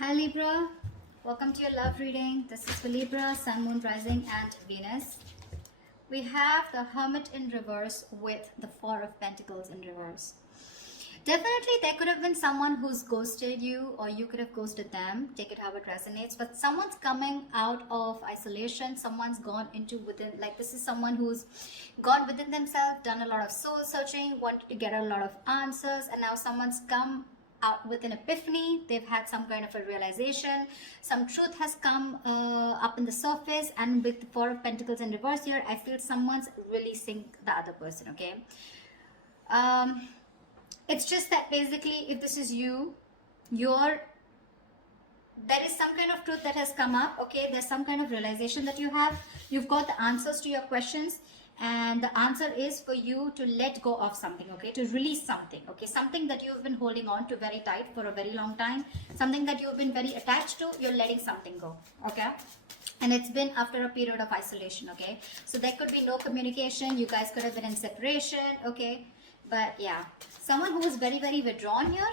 Hi Libra, welcome to your love reading. This is for Libra, Sun, Moon, Rising and Venus. We have the Hermit in reverse with the Four of Pentacles in reverse. Definitely there could have been someone who's ghosted you, or you could have ghosted them. Take it how it resonates. But someone's coming out of isolation. Someone's gone into within, like this is someone who's gone within themselves, done a lot of soul searching, wanted to get a lot of answers, and now someone's come out with an epiphany. They've had some kind of a realization. Some truth has come up in the surface, and with the Four of Pentacles in reverse here, I feel someone's releasing the other person. Okay. It's just that basically, if this is you, there is some kind of truth that has come up. Okay, there's some kind of realization that you have. You've got the answers to your questions, and the answer is for you to let go of something. Okay, to release something. Okay, something that you've been holding on to very tight for a very long time, something that you've been very attached to. You're letting something go. Okay. And it's been after a period of isolation. Okay, so there could be no communication. You guys could have been in separation. Okay, but yeah, someone who is very, very withdrawn here,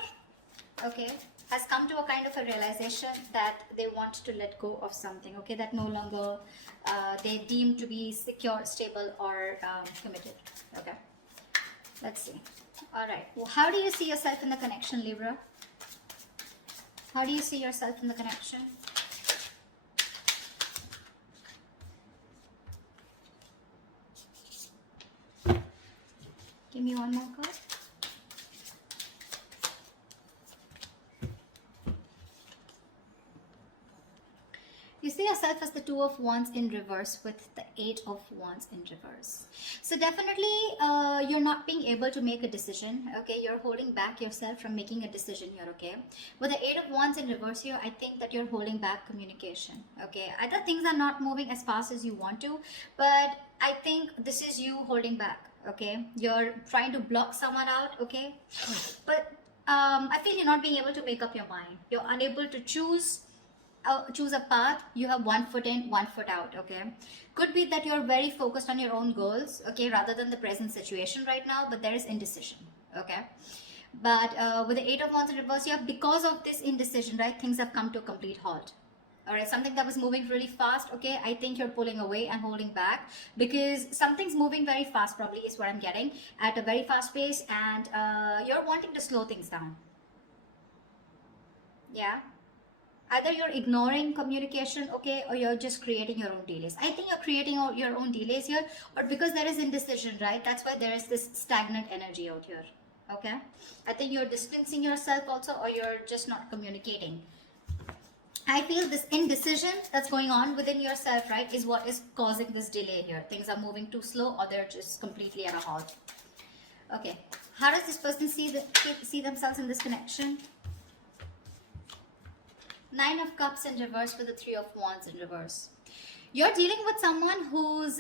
okay, has come to a kind of a realization that they want to let go of something, okay, that no longer they deem to be secure, stable, or committed. Okay, let's see. All right, well, how do you see yourself in the connection, Libra? How do you see yourself in the connection? Give me one more card. You see yourself as the Two of Wands in reverse with the Eight of Wands in reverse. So definitely you're not being able to make a decision. Okay, you're holding back yourself from making a decision here. Okay, with the Eight of Wands in reverse here, I think that you're holding back communication. Okay, either things are not moving as fast as you want to, but I think this is you holding back. Okay, you're trying to block someone out. Okay, but I feel you're not being able to make up your mind. You're unable to choose a path. You have one foot in, one foot out. Okay, could be that you're very focused on your own goals, okay, rather than the present situation right now, but there is indecision. Okay, but with the Eight of Wands in reverse here, because of this indecision, right, things have come to a complete halt. All right, something that was moving really fast, okay, I think you're pulling away and holding back because something's moving very fast, probably is what I'm getting, at a very fast pace, and you're wanting to slow things down. Yeah, either you're ignoring communication, okay, or you're just creating your own delays. I think you're creating your own delays here, or because there is indecision, right, that's why there is this stagnant energy out here. Okay, I think you're distancing yourself also, or you're just not communicating. I feel this indecision that's going on within yourself, right, is what is causing this delay here. Things are moving too slow, or they're just completely at a halt. Okay, how does this person see themselves in this connection? Nine of Cups in reverse with the Three of Wands in reverse. You're dealing with someone who's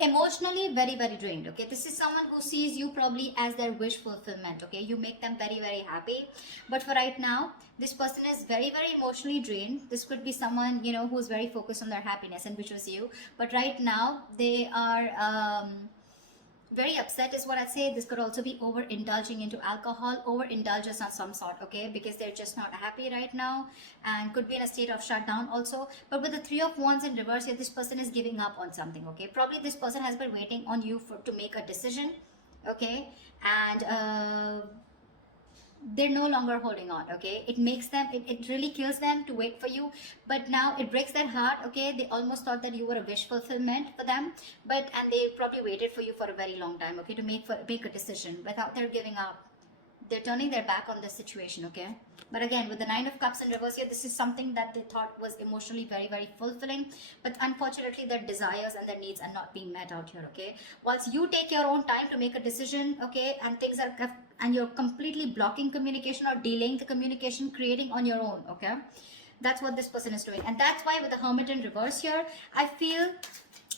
emotionally very, very drained. Okay, this is someone who sees you probably as their wish fulfillment. Okay, you make them very, very happy, but for right now this person is very, very emotionally drained. This could be someone, you know, who's very focused on their happiness, and which was you, but right now they are very upset is what I'd say. This could also be overindulging into alcohol, overindulgence of some sort, okay, because they're just not happy right now, and could be in a state of shutdown also. But with the Three of Wands in reverse here, this person is giving up on something. Okay, probably this person has been waiting on you to make a decision. Okay, and they're no longer holding on. Okay, it makes them, it really kills them to wait for you, but now it breaks their heart. Okay, they almost thought that you were a wish fulfillment for them, and they probably waited for you for a very long time, okay, to make a decision. Without their giving up, they're turning their back on the situation. Okay, but again, with the Nine of Cups in reverse here, this is something that they thought was emotionally very, very fulfilling, but unfortunately their desires and their needs are not being met out here. Okay, whilst you take your own time to make a decision, okay, and things are, and you're completely blocking communication or delaying the communication, creating on your own. Okay, that's what this person is doing, and that's why with the Hermit in reverse here, I feel.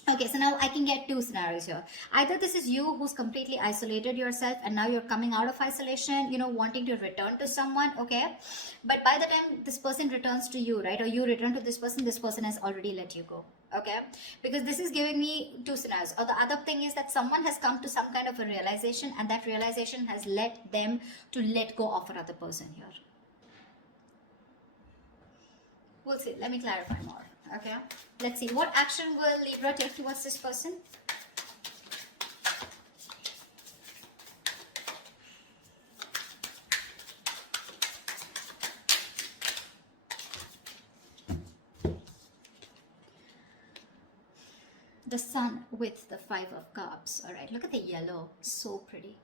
Okay, so now I can get two scenarios here. Either this is you who's completely isolated yourself, and now you're coming out of isolation, you know, wanting to return to someone, okay? But by the time this person returns to you, right, or you return to this person has already let you go, okay? Because this is giving me two scenarios. Or the other thing is that someone has come to some kind of a realization, and that realization has led them to let go of another person here. We'll see. Let me clarify more. Okay. Let's see. What action will Libra take towards this person? The Sun with the Five of Cups. All right. Look at the yellow. So pretty.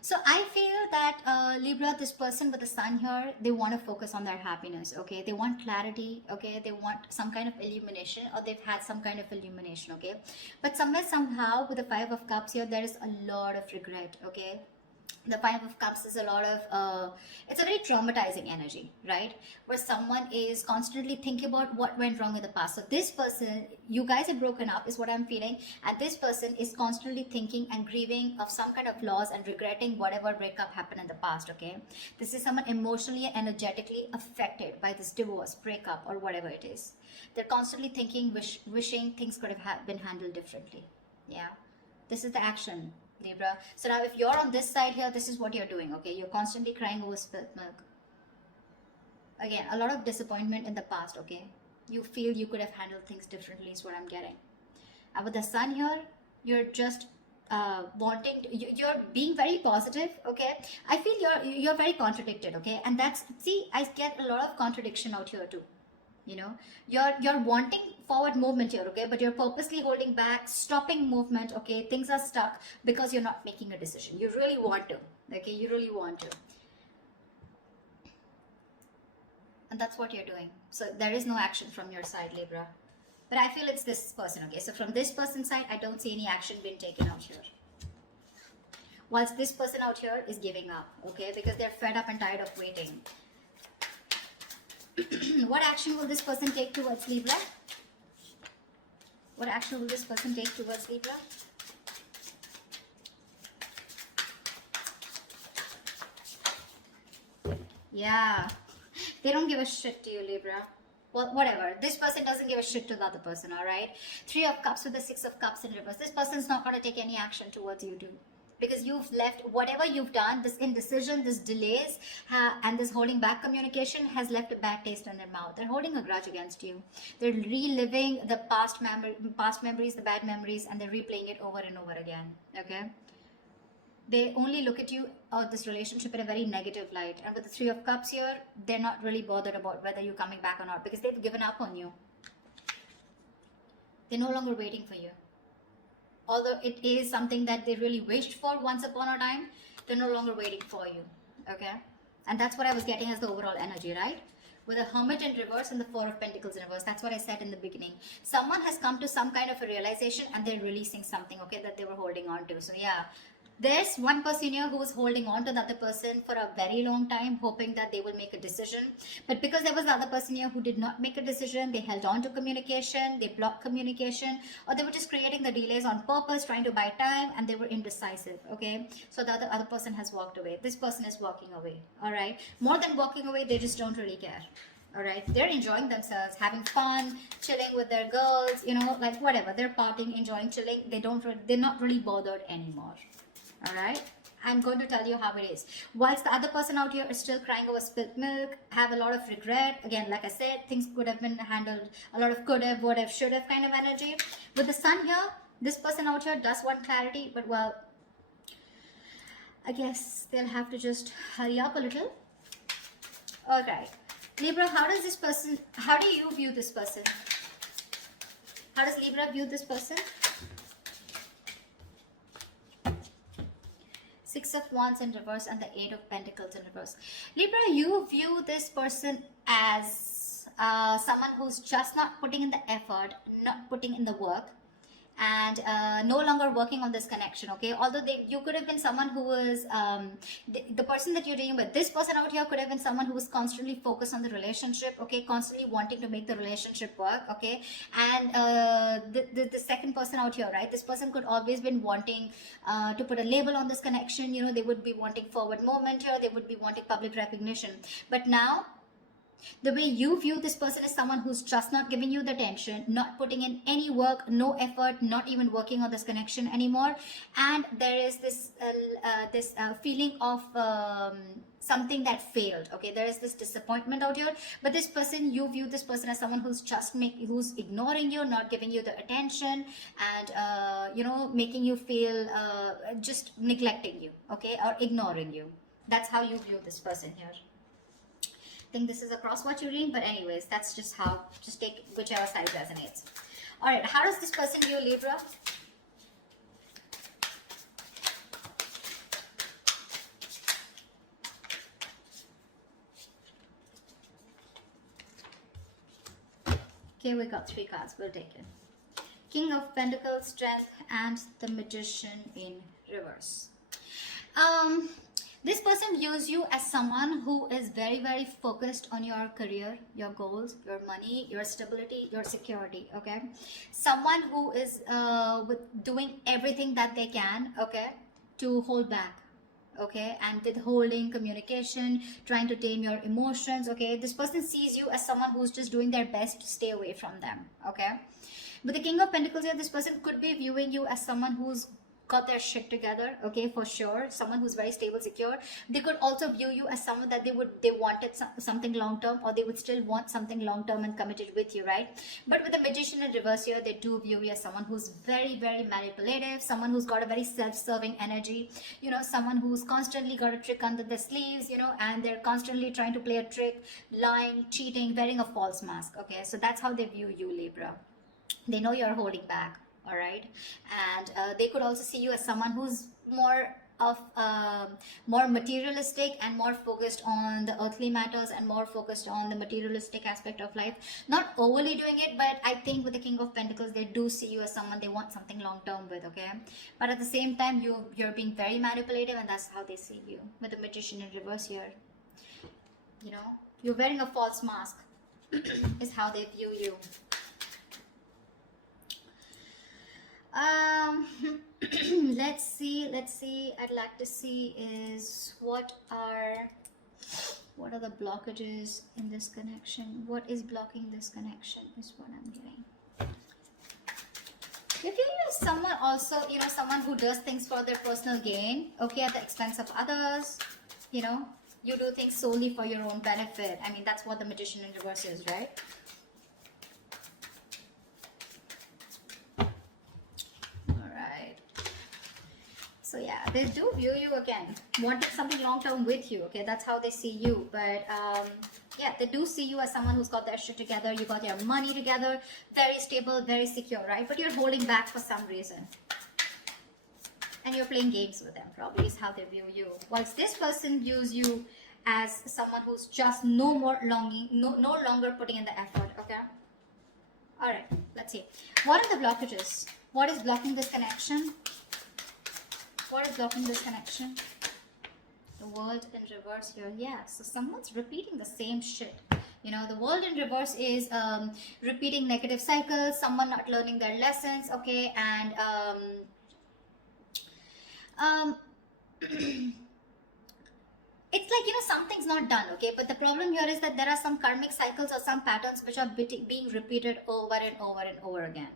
So I feel that Libra, this person with the Sun here, they want to focus on their happiness, okay? They want clarity, okay? They want some kind of illumination, or they've had some kind of illumination, okay? But somewhere, somehow, with the Five of Cups here, there is a lot of regret, okay? The Five of Cups is a lot of, it's a very traumatizing energy, right? Where someone is constantly thinking about what went wrong in the past. So this person, you guys have broken up is what I'm feeling. And this person is constantly thinking and grieving of some kind of loss and regretting whatever breakup happened in the past, okay? This is someone emotionally and energetically affected by this divorce, breakup, or whatever it is. They're constantly thinking, wishing things could have been handled differently. Yeah, this is the action, Libra. So now if you're on this side here, this is what you're doing, okay? You're constantly crying over spilt milk. Again, a lot of disappointment in the past, okay? You feel you could have handled things differently is what I'm getting. And with the Sun here, you're just you're being very positive, okay? I feel you're very contradicted, okay? And that's, see, I get a lot of contradiction out here too. You know, you're wanting forward movement here, okay, but you're purposely holding back, stopping movement, okay? Things are stuck because you're not making a decision. You really want to, okay? You really want to, and that's what you're doing. So there is no action from your side, Libra, but I feel it's this person, okay? So from this person's side, I don't see any action being taken out here, whilst this person out here is giving up, okay, because they're fed up and tired of waiting. What action will this person take towards Libra? What action will this person take towards Libra? Yeah, they don't give a shit to you, Libra. Well, whatever. This person doesn't give a shit to the other person, all right? Three of Cups with the Six of Cups in reverse. This person's not going to take any action towards you too. Because you've left, whatever you've done, this indecision, this delays, and this holding back communication has left a bad taste in their mouth. They're holding a grudge against you. They're reliving the past memories, the bad memories, and they're replaying it over and over again, okay? They only look at you or this relationship in a very negative light. And with the Three of Cups here, they're not really bothered about whether you're coming back or not, because they've given up on you. They're no longer waiting for you. Although it is something that they really wished for once upon a time, they're no longer waiting for you, okay? And that's what I was getting as the overall energy, right? With a Hermit in reverse and the Four of Pentacles in reverse. That's what I said in the beginning. Someone has come to some kind of a realization and they're releasing something, okay, that they were holding on to. So yeah, there's one person here who was holding on to the other person for a very long time, hoping that they will make a decision. But because there was the other person here who did not make a decision, they held on to communication, they blocked communication, or they were just creating the delays on purpose, trying to buy time, and they were indecisive, okay? So the other person has walked away. This person is walking away, all right? More than walking away, they just don't really care. All right, they're enjoying themselves, having fun, chilling with their girls, you know, like whatever. They're partying, enjoying, chilling. They're not really bothered anymore. All right, I'm going to tell you how it is. Whilst the other person out here is still crying over spilt milk, have a lot of regret. Again, like I said, things could have been handled. A lot of could have, would have, should have kind of energy. With the Sun here, this person out here does want clarity, but well, I guess they'll have to just hurry up a little. All right, Libra, how do you view this person? How does Libra view this person? Six of Wands in reverse and the Eight of Pentacles in reverse. Libra, you view this person as someone who's just not putting in the effort, not putting in the work, and no longer working on this connection, okay? Although you could have been someone who was the person that you're dealing with. This person out here could have been someone who was constantly focused on the relationship, okay? Constantly wanting to make the relationship work, okay? And the second person out here, right? This person could always been wanting to put a label on this connection. You know, they would be wanting forward movement here. They would be wanting public recognition. But now, the way you view this person is someone who's just not giving you the attention, not putting in any work, no effort, not even working on this connection anymore. And there is this feeling of something that failed. Okay, there is this disappointment out here, but this person, you view this person as someone who's who's ignoring you, not giving you the attention, and you know, making you feel just neglecting you, okay, or ignoring you. That's how you view this person here. I think this is a cross-watch reading, but anyways, that's just how, just take whichever side resonates. All right, how does this person view Libra? Okay, we got 3 cards. We'll take it. King of Pentacles, Strength, and the Magician in reverse. This person views you as someone who is very, very focused on your career, your goals, your money, your stability, your security, okay? Someone who is doing everything that they can, okay, to hold back, okay, and withholding communication, trying to tame your emotions, okay? This person sees you as someone who's just doing their best to stay away from them, okay? But the King of Pentacles here, this person could be viewing you as someone who's got their shit together, okay, for sure. Someone who's very stable, secure. They could also view you as someone that they wanted something long term, or they would still want something long term and committed with you, right? But with the Magician in reverse here, they do view you as someone who's very, very manipulative, someone who's got a very self-serving energy, you know, someone who's constantly got a trick under their sleeves, you know, and they're constantly trying to play a trick, lying, cheating, wearing a false mask, okay? So that's how they view you, Libra. They know you're holding back. All right, and they could also see you as someone who's more materialistic and more focused on the earthly matters and more focused on the materialistic aspect of life. Not overly doing it, but I think with the King of Pentacles, they do see you as someone they want something long term with, okay? But at the same time, you're being very manipulative, and that's how they see you with the Magician in reverse here. You know, you're wearing a false mask is how they view you. Let's see, I'd like to see is what are the blockages in this connection. What is blocking this connection is what I'm getting. If you use someone also, you know, someone who does things for their personal gain, okay, at the expense of others, you know, you do things solely for your own benefit. I mean, that's what the Magician in reverse is, right? So yeah, they do view you again, wanting something long term with you, okay? That's how they see you. But yeah, they do see you as someone who's got their shit together, you got your money together, very stable, very secure, right? But you're holding back for some reason. And you're playing games with them, probably is how they view you. Whilst this person views you as someone who's just no longer putting in the effort, okay? Alright, let's see. What are the blockages? What is blocking this connection? What is blocking this connection? The World in reverse here. Yeah, so someone's repeating the same shit. You know, the World in reverse is repeating negative cycles, someone not learning their lessons, okay, and it's like, you know, something's not done, okay, but the problem here is that there are some karmic cycles or some patterns which are being repeated over and over and over again,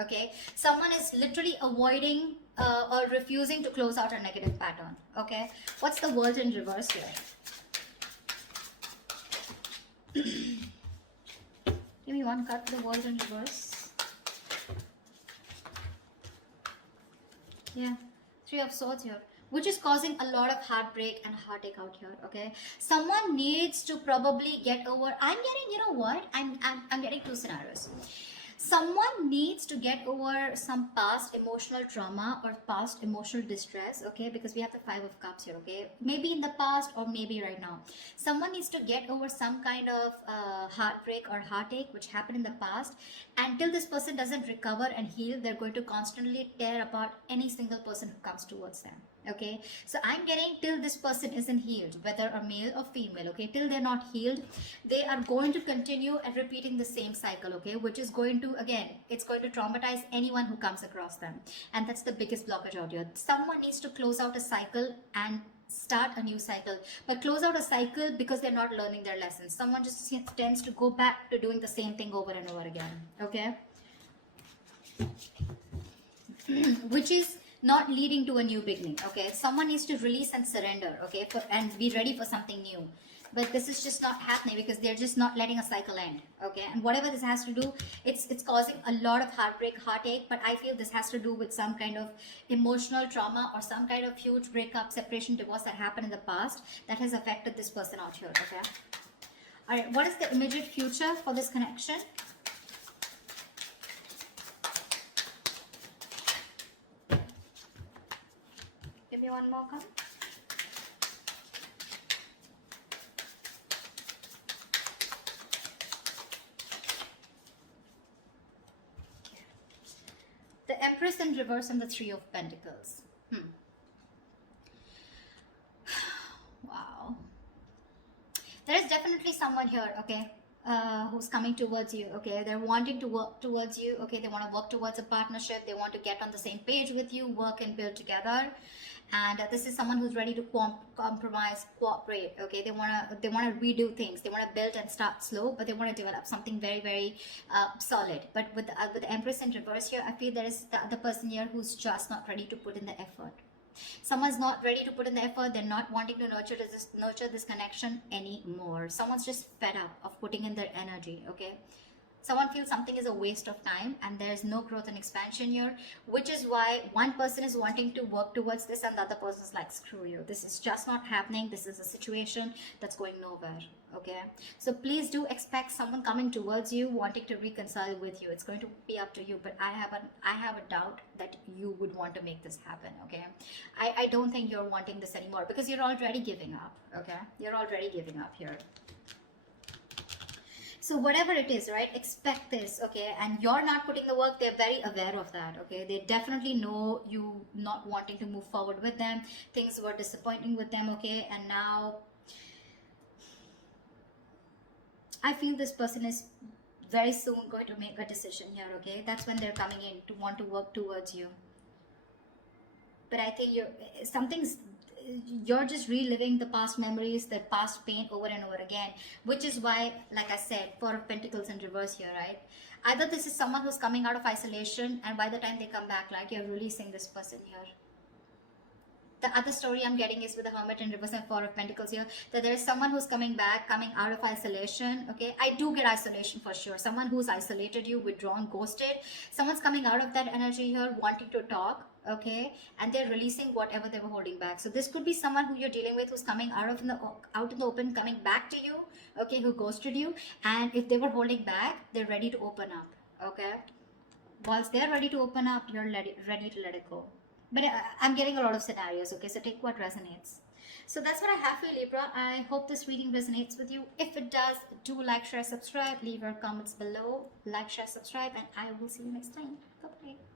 okay? Someone is literally avoiding or refusing to close out a negative pattern, okay? What's the World in reverse here? Give me one card for the World in reverse. Yeah, 3 of Swords here, which is causing a lot of heartbreak and heartache out here, okay? Someone needs to probably get over, I'm getting, you know what, I'm getting 2 scenarios. Someone needs to get over some past emotional trauma or past emotional distress, okay? Because we have the 5 of Cups here, okay? Maybe in the past or maybe right now. Someone needs to get over some kind of heartbreak or heartache which happened in the past. Until this person doesn't recover and heal, they're going to constantly tear apart any single person who comes towards them, okay? So I'm getting till this person isn't healed, whether a male or female, okay? Till they're not healed, they are going to continue and repeating the same cycle, okay? Which is going to, again, it's going to traumatize anyone who comes across them. And that's the biggest blockage out here. Someone needs to close out a cycle and start a new cycle, but close out a cycle because they're not learning their lessons. Someone just tends to go back to doing the same thing over and over again, okay? Which is not leading to a new beginning. Okay, someone needs to release and surrender, okay, and be ready for something new. But this is just not happening because they're just not letting a cycle end. Okay, and whatever this has to do, it's causing a lot of heartbreak, heartache. But I feel this has to do with some kind of emotional trauma or some kind of huge breakup, separation, divorce that happened in the past that has affected this person out here. Okay, all right, what is the immediate future for this connection? Give me one more card. The Empress in reverse and the Three of Pentacles. Wow. There is definitely someone here, okay, who's coming towards you, okay. They're wanting to work towards you, okay. They want to work towards a partnership. They want to get on the same page with you, work and build together. And this is someone who's ready to compromise, cooperate, okay. They want to redo things. They want to build and start slow, but they want to develop something very, very solid. But with the Empress in reverse here, I feel there is the other person here who's just not ready to put in the effort. Someone's not ready to put in the effort. They're not wanting to nurture this connection anymore. Someone's just fed up of putting in their energy, okay. Someone feels something is a waste of time and there's no growth and expansion here, which is why one person is wanting to work towards this and the other person is like, screw you, this is just not happening. This is a situation that's going nowhere, okay. So please do expect someone coming towards you wanting to reconcile with you. It's going to be up to you, but I have a doubt that you would want to make this happen, okay. I don't think you're wanting this anymore because you're already giving up, okay. You're already giving up here. So whatever it is, right, expect this, okay. And you're not putting the work. They're very aware of that, okay. They definitely know you not wanting to move forward with them. Things were disappointing with them, okay. And now I feel this person is very soon going to make a decision here, okay. That's when they're coming in to want to work towards you. But I think you're just reliving the past memories, the past pain over and over again, which is why, like I said, Four of Pentacles in reverse here, right? Either this is someone who's coming out of isolation and by the time they come back, like, you're releasing this person here. The other story I'm getting is with the Hermit in reverse and Four of Pentacles here, that there is someone who's coming back, coming out of isolation, okay. I do get isolation for sure. Someone who's isolated you, withdrawn, ghosted. Someone's coming out of that energy here, wanting to talk, okay, and they're releasing whatever they were holding back. So this could be someone who you're dealing with who's coming out in the open, coming back to you, okay, who ghosted you. And if they were holding back, they're ready to open up, okay. Once they're ready to open up, you're ready to let it go. But I'm getting a lot of scenarios, okay, so take what resonates. So that's what I have for you, Libra. I hope this reading resonates with you. If it does, do like, share, subscribe, leave your comments below, like, share, subscribe, and I will see you next time. Bye-bye.